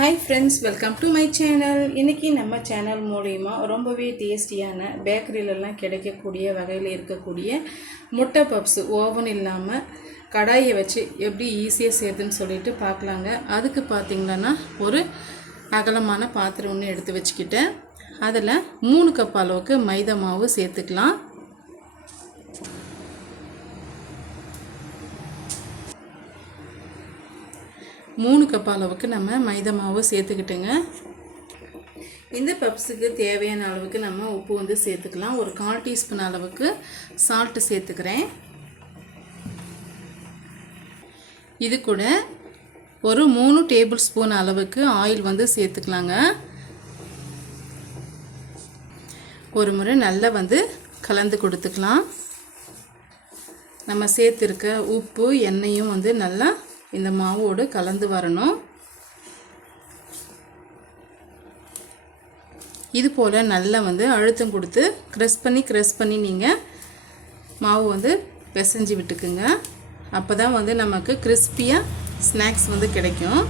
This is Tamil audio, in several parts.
Hi friends, welcome to my channel. இன்றைக்கி நம்ம சேனல் மூலிமா ரொம்பவே டேஸ்டியான பேக்கரியிலலாம் கிடைக்கக்கூடிய வகையில் இருக்கக்கூடிய முட்டை பப்ஸ் ஓவன் இல்லாமல் கடாயை வச்சு எப்படி ஈஸியாக சேர்த்துன்னு சொல்லிட்டு பார்க்கலாங்க. அதுக்கு பார்த்திங்கன்னா ஒரு அகலமான பாத்திரம் ஒன்று எடுத்து வச்சுக்கிட்டேன். அதில் 3 கப் அளவுக்கு மைதா மாவு சேர்த்துக்கலாம். மூணு கப் அளவுக்கு நம்ம மைதா மாவு சேர்த்துக்கிட்டுங்க. இந்த பப்ஸுக்கு தேவையான அளவுக்கு நம்ம உப்பு வந்து சேர்த்துக்கலாம். ஒரு 1/4 டீஸ்பூன் அளவுக்கு சால்ட்டு சேர்த்துக்கிறேன். இது கூட ஒரு 3 டேபிள் ஸ்பூன் அளவுக்கு ஆயில் வந்து சேர்த்துக்கலாங்க. ஒரு முறை நல்லா வந்து கலந்து கொடுத்துக்கலாம். நம்ம சேர்த்துருக்க உப்பு எண்ணெயும் வந்து நல்லா இந்த மாவோடு கலந்து வரணும். இது போல் நல்லா வந்து அழுத்தம் கொடுத்து க்ரஷ் பண்ணி நீங்கள் மாவு வந்து பிசைஞ்சு விட்டுக்குங்க. அப்போ தான் வந்து நமக்கு கிறிஸ்பியாக ஸ்நாக்ஸ் வந்து கிடைக்கும்.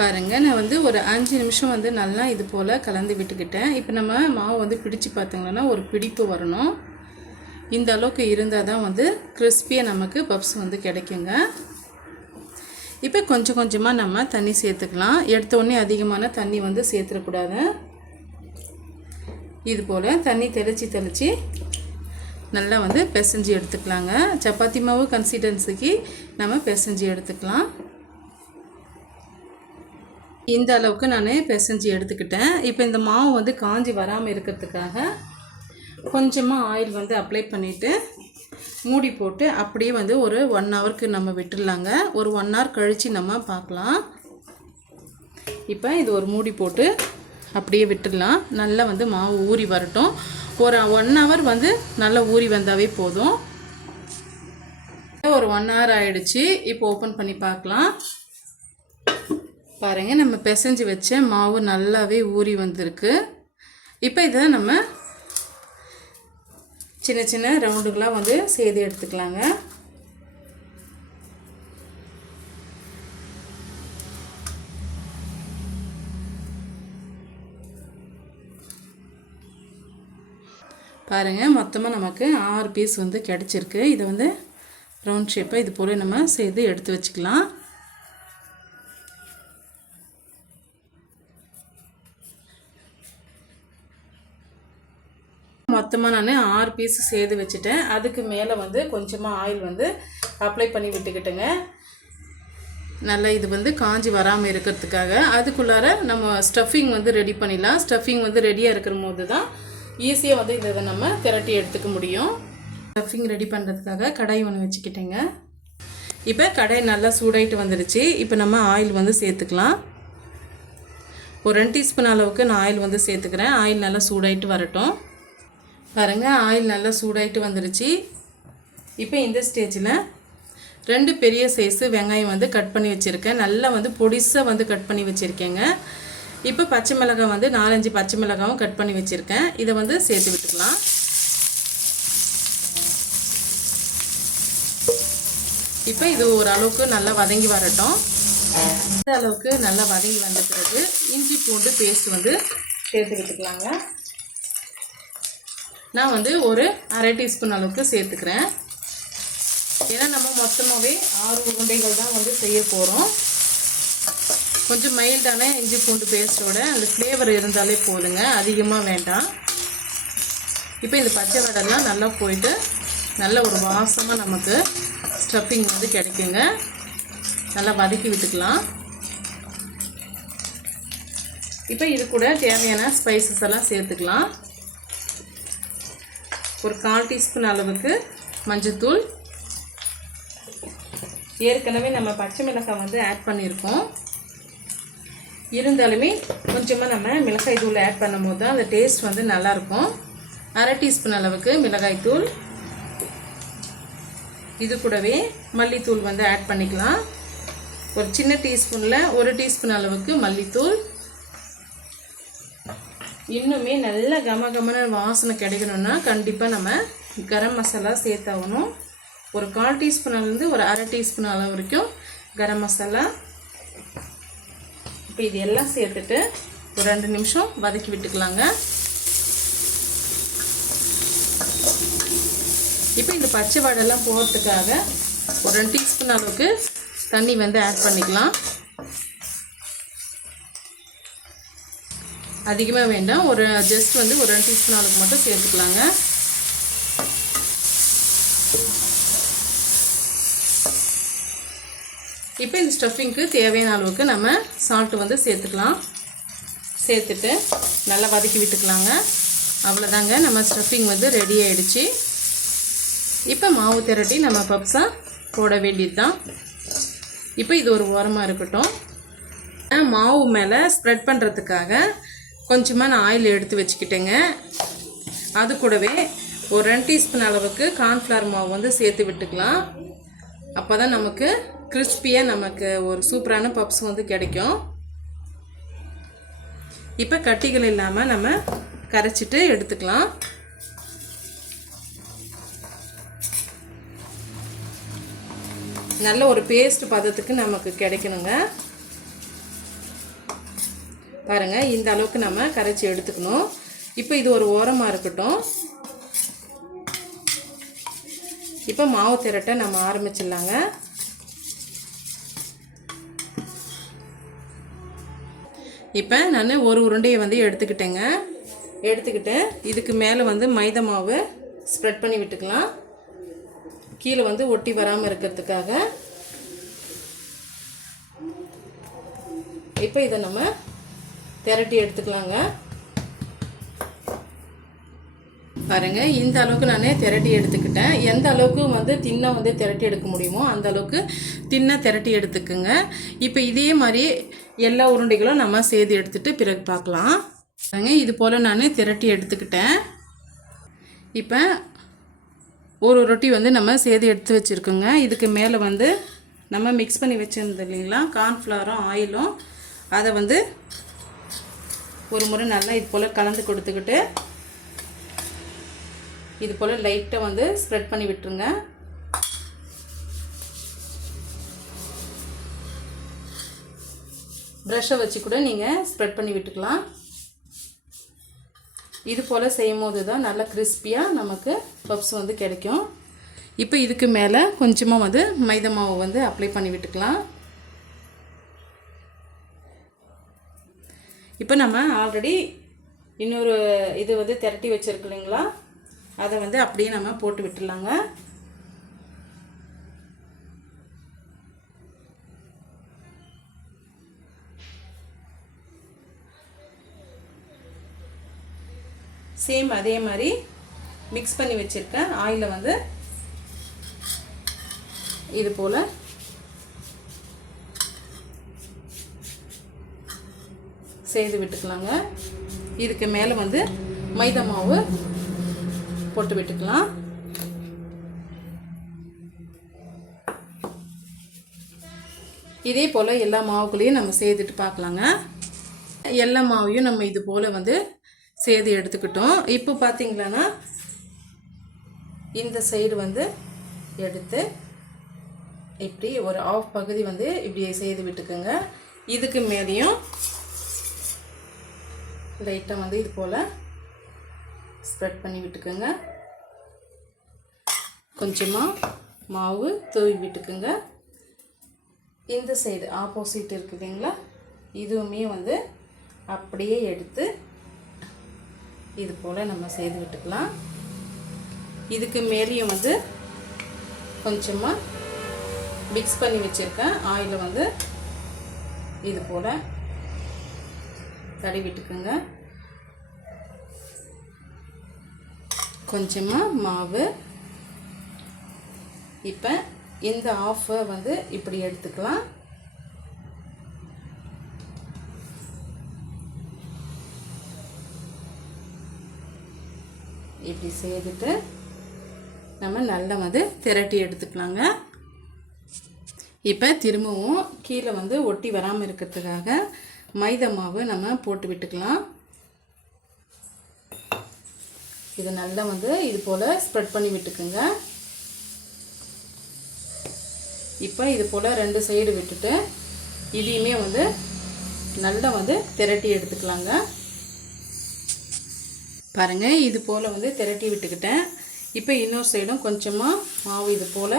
பாருங்கள், நான் வந்து ஒரு 5 நிமிஷம் வந்து நல்லா இது போல் கலந்து விட்டுக்கிட்டேன். இப்போ நம்ம மாவு வந்து பிடிச்சு பார்த்தீங்கன்னா ஒரு பிடிப்பு வரணும். இந்த அளவுக்கு இருந்தால் தான் வந்து கிறிஸ்பியாக நமக்கு பப்ஸ் வந்து கிடைக்குங்க. இப்போ கொஞ்சம் கொஞ்சமாக நம்ம தண்ணி சேர்த்துக்கலாம். எடுத்தோடனே அதிகமான தண்ணி வந்து சேர்த்துடக்கூடாது. இது போல் தண்ணி தெளித்து நல்லா வந்து பிசைஞ்சு எடுத்துக்கலாங்க. சப்பாத்தி மாவு கன்சிஸ்டன்சிக்கு நம்ம பிசைஞ்சு எடுத்துக்கலாம். இந்த அளவுக்கு நான் பிசைஞ்சு எடுத்துக்கிட்டேன். இப்போ இந்த மாவு வந்து காஞ்சி வராமல் இருக்கிறதுக்காக கொஞ்சமாக ஆயில் வந்து அப்ளை பண்ணிவிட்டு மூடி போட்டு அப்படியே வந்து ஒரு 1 ஹவருக்கு நம்ம விட்டுடலாங்க. ஒரு 1 ஹவர் கழித்து நம்ம பார்க்கலாம். இப்போ இது ஒரு மூடி போட்டு அப்படியே விட்டுடலாம். நல்லா வந்து மாவு ஊறி வரட்டும். ஒரு 1 ஹவர் வந்து நல்லா ஊறி வந்தாவே போதும். ஒரு 1 ஹவர் ஆகிடுச்சு. இப்போ ஓப்பன் பண்ணி பார்க்கலாம். பாருங்கள், நம்ம பிசைஞ்சு வச்ச மாவு நல்லாவே ஊறி வந்திருக்கு. இப்போ இதை நம்ம சின்ன சின்ன ரவுண்டுகளாக வந்து செய்து எடுத்துக்கலாங்க. பாருங்கள், மொத்தமாக நமக்கு 6 பீஸ் வந்து கிடச்சிருக்கு. இதை வந்து ரவுண்ட் ஷேப்பாக இது போல் நம்ம செய்து எடுத்து வச்சுக்கலாம். மொத்தமாக நான் 6 பீஸ் சேர்த்து வச்சுட்டேன். அதுக்கு மேலே வந்து கொஞ்சமாக ஆயில் வந்து அப்ளை பண்ணி விட்டுக்கிட்டேங்க. நல்லா இது வந்து காஞ்சி வராமல் இருக்கிறதுக்காக. அதுக்குள்ளார நம்ம ஸ்டஃபிங் வந்து ரெடி பண்ணிடலாம். ஸ்டஃபிங் வந்து ரெடியாக இருக்கிற போது தான் ஈஸியாக வந்து இதை நம்ம திரட்டி எடுத்துக்க முடியும். ஸ்டஃபிங் ரெடி பண்ணுறதுக்காக கடாய் ஒன்று வச்சுக்கிட்டேங்க. இப்போ கடாய் நல்லா சூடாயிட்டு வந்துடுச்சு. இப்போ நம்ம ஆயில் வந்து சேர்த்துக்கலாம். ஒரு 2 டீஸ்பூன் அளவுக்கு நான் ஆயில் வந்து சேர்த்துக்கிறேன். ஆயில் நல்லா சூடாயிட்டு வரட்டும். பாருங்கள், ஆயில் நல்லா சூடாயிட்டு வந்துடுச்சு. இப்போ இந்த ஸ்டேஜில் 2 பெரிய சைஸு வெங்காயம் வந்து கட் பண்ணி வச்சுருக்கேன். நல்லா வந்து பொடிசாக வந்து கட் பண்ணி வச்சுருக்கேங்க. இப்போ பச்சை மிளகாய் வந்து 4-5 பச்சை மிளகாவும் கட் பண்ணி வச்சுருக்கேன். இதை வந்து சேர்த்து விட்டுக்கலாம். இப்போ இது ஓரளவுக்கு நல்லா வதங்கி வரட்டும். இந்த அளவுக்கு நல்லா வதங்கி வந்த பிறகு இஞ்சி பூண்டு பேஸ்ட் வந்து சேர்த்து விட்டுக்கலாங்க. நான் வந்து ஒரு 1/2 டீஸ்பூன் அளவுக்கு சேர்த்துக்கிறேன். ஏன்னா நம்ம மொத்தமாகவே 6 உருண்டைகள் தான் வந்து செய்ய போகிறோம். கொஞ்சம் மைல்டான இஞ்சி பூண்டு பேஸ்ட்டோட அந்த ஃப்ளேவர் இருந்தாலே போதுங்க, அதிகமாக வேண்டாம். இப்போ இந்த பச்சை வடைலாம் நல்லா போயிட்டு நல்ல ஒரு வாசமாக நமக்கு ஸ்டஃபிங் வந்து கிடைக்குங்க. நல்லா வதக்கி விட்டுக்கலாம். இப்போ இது கூட தேவையான ஸ்பைசஸ் எல்லாம் சேர்த்துக்கலாம். ஒரு 1/4 டீஸ்பூன் அளவுக்கு மஞ்சள்தூள். ஏற்கனவே நம்ம பச்சை மிளகாய் வந்து ஆட் பண்ணியிருக்கோம். இருந்தாலுமே கொஞ்சமாக நம்ம மிளகாய் தூள் ஆட் பண்ணும்போது தான் அந்த டேஸ்ட் வந்து நல்லாயிருக்கும். 1/2 டீஸ்பூன் அளவுக்கு மிளகாய் தூள். இது கூடவே மல்லித்தூள் வந்து ஆட் பண்ணிக்கலாம். ஒரு சின்ன டீஸ்பூனில் 1 டீஸ்பூன் அளவுக்கு மல்லித்தூள். இன்னுமே நல்ல கமகமான வாசனை கிடைக்கணும்னா கண்டிப்பாக நம்ம கரம் மசாலா சேர்த்தாகணும். ஒரு 1/4 டீஸ்பூன்லேருந்து ஒரு 1/2 டீஸ்பூன் அளவு வரைக்கும் கரம் மசாலா. இப்போ இது எல்லாம் சேர்த்துட்டு ஒரு 2 நிமிஷம் வதக்கி விட்டுக்கலாங்க. இப்போ இந்த பச்சை வாடெல்லாம் போகிறதுக்காக ஒரு 2 டீஸ்பூன் அளவுக்கு தண்ணி வந்து ஆட் பண்ணிக்கலாம். அதிகமாக வேண்டாம், ஜஸ்ட் வந்து ஒரு 2 டீஸ்பூன் அளவுக்கு மட்டும் சேர்த்துக்கலாங்க. இப்போ இந்த ஸ்டஃபிங்க்கு தேவையான அளவுக்கு நம்ம சால்ட்டு வந்து சேர்த்துக்கலாம். சேர்த்துட்டு நல்லா வதக்கி விட்டுக்கலாங்க. அவ்வளோதாங்க, நம்ம ஸ்டஃபிங் வந்து ரெடி ஆகிடுச்சு. இப்போ மாவு திரட்டி நம்ம பப்ஸாக போட வேண்டியது தான். இப்போ இது ஒரு ஓரமாக இருக்கட்டும். மாவு மேலே ஸ்ப்ரெட் பண்ணுறதுக்காக கொஞ்சமாக நான் ஆயில் எடுத்து வச்சுக்கிட்டேங்க. அது கூடவே ஒரு 2 டீஸ்பூன் அளவுக்கு கார்ன்ஃப்ளவர் மாவு வந்து சேர்த்து விட்டுக்கலாம். அப்போ தான் நமக்கு கிறிஸ்பியாக நமக்கு ஒரு சூப்பரான பப்ஸ் வந்து கிடைக்கும். இப்போ கட்டிகள் இல்லாமல் நம்ம கரைச்சிட்டு எடுத்துக்கலாம். நல்ல ஒரு பேஸ்ட் பதத்துக்கு நமக்கு கிடைக்கணுங்க. பாருங்கள், இந்த அளவுக்கு நம்ம கரைச்சி எடுத்துக்கணும். இப்போ இது ஒரு ஓரமாக இருக்கட்டும். இப்போ மாவு திரட்ட நம்ம ஆரம்பிச்சிடலாங்க. இப்போ நான் ஒரு உருண்டையை வந்து எடுத்துக்கிட்டு இதுக்கு மேலே வந்து மைதா மாவு ஸ்ப்ரெட் பண்ணி விட்டுக்கலாம். கீழே வந்து ஒட்டி வராமல் இருக்கிறதுக்காக. இப்போ இதை நம்ம திரட்டி எடுத்துக்கலாங்க. பாருங்கள், இந்த அளவுக்கு நான் திரட்டி எடுத்துக்கிட்டேன். எந்த அளவுக்கு வந்து தின்னாக வந்து திரட்டி எடுக்க முடியுமோ அந்த அளவுக்கு தின்னாக திரட்டி எடுத்துக்குங்க. இப்போ இதே மாதிரி எல்லா உருண்டைகளும் நம்ம சேர்த்து எடுத்துகிட்டு பிறகு பார்க்கலாம். இது போல் நான் திரட்டி எடுத்துக்கிட்டேன். இப்போ ஒரு ரொட்டி வந்து நம்ம சேர்த்து எடுத்து வச்சுருக்கோங்க. இதுக்கு மேலே வந்து நம்ம மிக்ஸ் பண்ணி வச்சுருந்தோம் இல்லைங்களா, கார்ன்ஃப்ளவரும் ஆயிலும், அதை வந்து ஒரு முறை நல்லா இது போல் கலந்து கொடுத்துக்கிட்டு இது போல் லைட்டாக வந்து ஸ்ப்ரெட் பண்ணி விட்டுருங்க. ப்ரஷ்ஷை வச்சு கூட நீங்கள் ஸ்ப்ரெட் பண்ணி விட்டுக்கலாம். இது போல் செய்யும் போது தான் நல்லா கிறிஸ்பியாக நமக்கு பப்ஸ் வந்து கிடைக்கும். இப்போ இதுக்கு மேலே கொஞ்சமாக வந்து மைதா மாவு வந்து அப்ளை பண்ணி விட்டுக்கலாம். இப்போ நம்ம ஆல்ரெடி இன்னொரு இது வந்து திரட்டி வச்சுருக்கு இல்லைங்களா, அதை வந்து அப்படியே நம்ம போட்டு விட்டுடலாங்க. சேம் அதே மாதிரி மிக்ஸ் பண்ணி வச்சுருக்கேன் ஆயிலை வந்து இது போல் செய்து விட்டுக்கலாங்க. இதுக்கு மேலே வந்து மைதா மாவு போட்டு விட்டுக்கலாம். இதே போல் எல்லா மாவுக்குள்ளேயும் நம்ம சேர்த்துட்டு பார்க்கலாங்க. எல்லா மாவையும் நம்ம இது போல் வந்து சேர்த்து எடுத்துக்கிட்டோம். இப்போ பார்த்தீங்களான்னா இந்த சைடு வந்து எடுத்து இப்படி ஒரு ஆஃப் பகுதி வந்து இப்படி செய்து விட்டுக்குங்க. இதுக்கு மேலேயும் லைட்டாக வந்து இது போல் ஸ்ப்ரெட் பண்ணி விட்டுக்குங்க. கொஞ்சமாக மாவு தூவி விட்டுக்குங்க. இந்த சைடு ஆப்போசிட் இருக்குதுங்களா, இதுவுமே வந்து அப்படியே எடுத்து இது போல் நம்ம செய்து விட்டுக்கலாம். இதுக்கு மேலேயும் வந்து கொஞ்சமாக மிக்ஸ் பண்ணி வச்சுருக்கேன் ஆயிலை வந்து இது போல் தடவி விட்டுக்குங்க. கொஞ்சமாக மாவு. இப்போ இந்த ஆஃபை வந்து இப்படி எடுத்துக்கலாம். இப்படி செய்துட்டு நம்ம நல்லா வந்து திரட்டி எடுத்துக்கலாங்க. இப்போ திரும்பவும் கீழே வந்து ஒட்டி வராமல் இருக்கிறதுக்காக மைதா மாவு நம்ம போட்டு விட்டுக்கலாம். இது நல்லா வந்து இது போல் ஸ்ப்ரெட் பண்ணி விட்டுக்குங்க. இப்போ இது போல் 2 சைடு விட்டுட்டு இதையுமே வந்து நல்லா வந்து திரட்டி எடுத்துக்கலாங்க. பாருங்கள், இது போல் வந்து திரட்டி விட்டுக்கிட்டேன். இப்போ இன்னொரு சைடும் கொஞ்சமாக மாவு இது போல்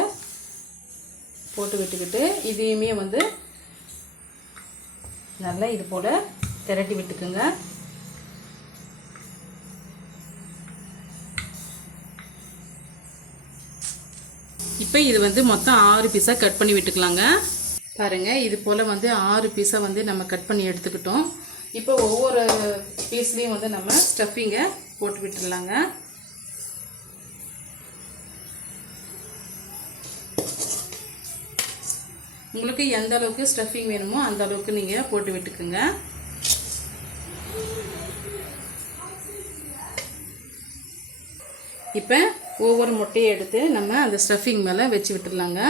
போட்டு விட்டுக்கிட்டு இதையுமே வந்து நல்லா இது போல் திரட்டி விட்டுக்குங்க. இப்போ இது வந்து மொத்தம் 6 பீஸாக கட் பண்ணி விட்டுக்கலாங்க. பாருங்கள், இது போல் வந்து 6 பீஸாக வந்து நம்ம கட் பண்ணி எடுத்துக்கிட்டோம். இப்போ ஒவ்வொரு பீஸ்லேயும் வந்து நம்ம ஸ்டஃபிங்கை போட்டு விட்டுடலாங்க. உங்களுக்கு எந்த அளவுக்கு ஸ்டஃபிங் வேணுமோ அந்த அளவுக்கு நீங்கள் போட்டு விட்டுக்குங்க. இப்போ ஒவ்வொரு முட்டையை எடுத்து நம்ம அந்த ஸ்டஃபிங் மேலே வச்சு விட்டுடலாங்க.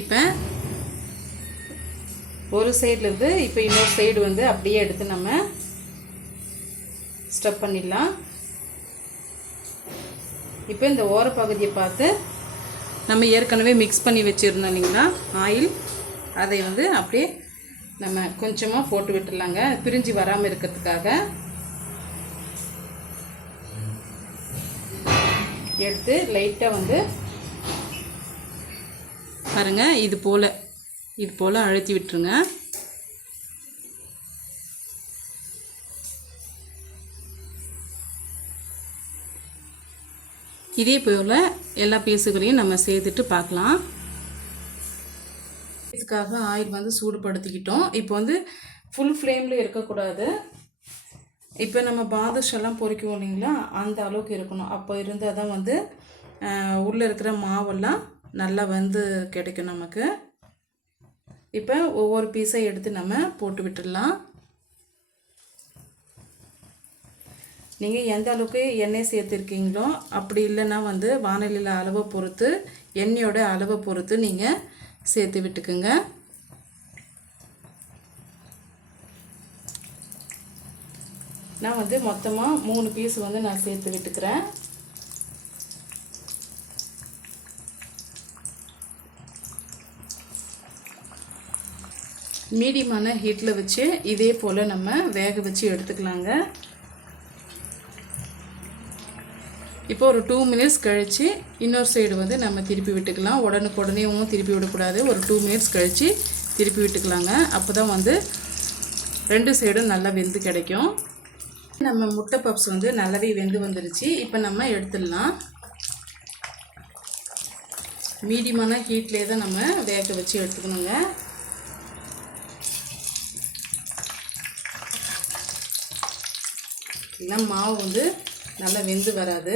இப்போ ஒரு சைட்லேருந்து இப்போ இன்னொரு சைடு வந்து அப்படியே எடுத்து நம்ம ஸ்டஃப் பண்ணிடலாம். இப்போ இந்த ஓரப்பகுதியை பார்த்து நம்ம ஏற்கனவே மிக்ஸ் பண்ணி வச்சுருந்தோம் இல்லைங்களா ஆயில், அதை வந்து அப்படியே நம்ம கொஞ்சமாக போட்டு விட்டுடலாங்க, பிரிஞ்சு வராமல் இருக்கிறதுக்காக. எடுத்து லைட்டாக வந்து பாருங்கள், இது போல் அழுத்தி விட்டுருங்க. இதே போல் எல்லா பீஸுகளையும் நம்ம சேர்த்துட்டு பார்க்கலாம். இதுக்காக ஆயில் வந்து சூடுபடுத்திக்கிட்டோம். இப்போ வந்து ஃபுல் ஃப்ளேமில் இருக்கக்கூடாது. இப்போ நம்ம பாதுஷெல்லாம் பொரிக்குவோம் இல்லைங்களா, அந்த அளவுக்கு இருக்கணும். அப்போ இருந்தால் தான் வந்து உள்ளே இருக்கிற மாவெல்லாம் நல்லா வந்து கிடைக்கும் நமக்கு. இப்போ ஒவ்வொரு பீஸை எடுத்து நம்ம போட்டு விட்டுடலாம். நீங்கள் எந்த அளவுக்கு எண்ணெய் சேர்த்துருக்கீங்களோ, அப்படி இல்லைன்னா வந்து வானிலையில் அளவை பொறுத்து, எண்ணெயோட அளவை பொறுத்து நீங்கள் சேர்த்து விட்டுக்குங்க. நான் வந்து மொத்தமாக 3 பீஸ் வந்து நான் சேர்த்து விட்டுக்கிறேன். மீடியமான ஹீட்டில் வச்சு இதே போல் நம்ம வேக வச்சு எடுத்துக்கலாங்க. இப்போ ஒரு 2 மினிட்ஸ் கழித்து இன்னொரு சைடு வந்து நம்ம திருப்பி விட்டுக்கலாம். உடனுக்குடனேவும் திருப்பி விடக்கூடாது. ஒரு 2 மினிட்ஸ் கழித்து திருப்பி விட்டுக்கலாங்க. அப்போ தான் வந்து 2 சைடும் நல்லா வெந்து கிடைக்கும். நம்ம முட்டை பப்ஸ் வந்து நல்லாவே வெந்து வந்துருச்சு. இப்போ நம்ம எடுத்துடலாம். மீடியமான ஹீட்லேயே தான் நம்ம வேக வச்சு எடுத்துக்கணுங்க. இல்லை மாவு வந்து நல்லா வெந்து வராது.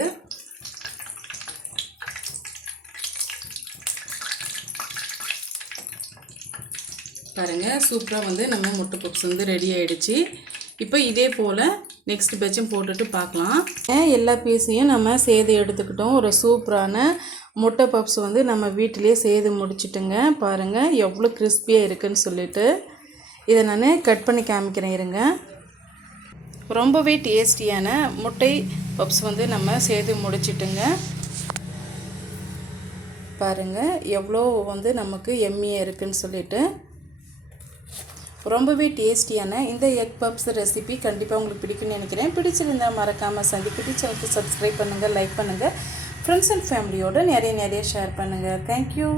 பாருங்கள், சூப்பராக வந்து நம்ம முட்டை பப்ஸ் வந்து ரெடி ஆகிடுச்சு. இப்போ இதே போல் நெக்ஸ்ட் பேட்சும் போட்டுட்டு பார்க்கலாம். எல்லா பீஸையும் நம்ம செய்து எடுத்துக்கிட்டோம். ஒரு சூப்பரான முட்டை பப்ஸ் வந்து நம்ம வீட்டிலே செய்து முடிச்சிட்டுங்க. பாருங்கள் எவ்வளோ கிறிஸ்பியாக இருக்குதுன்னு சொல்லிட்டு. இதை நான் கட் பண்ணி காமிக்கிறேன் இருங்க. ரொம்பவே டேஸ்டியான முட்டை பப்ஸ் வந்து நம்ம செய்து முடிச்சிட்டுங்க. பாருங்கள் எவ்வளோ வந்து நமக்கு எம்மியாக இருக்குதுன்னு சொல்லிட்டு. ரொம்பவே டேஸ்டியான இந்த எக் பப்ஸ் ரெசிபி கண்டிப்பாக உங்களுக்கு பிடிக்கும்னு நினைக்கிறேன். பிடிச்சிருந்தால் மறக்காமல் சந்திக்குட்டி சேனலுக்கு சப்ஸ்கிரைப் பண்ணுங்கள், லைக் பண்ணுங்கள், ஃப்ரெண்ட்ஸ் அண்ட் ஃபேமிலியோடு நிறைய ஷேர் பண்ணுங்கள். தேங்க்யூ.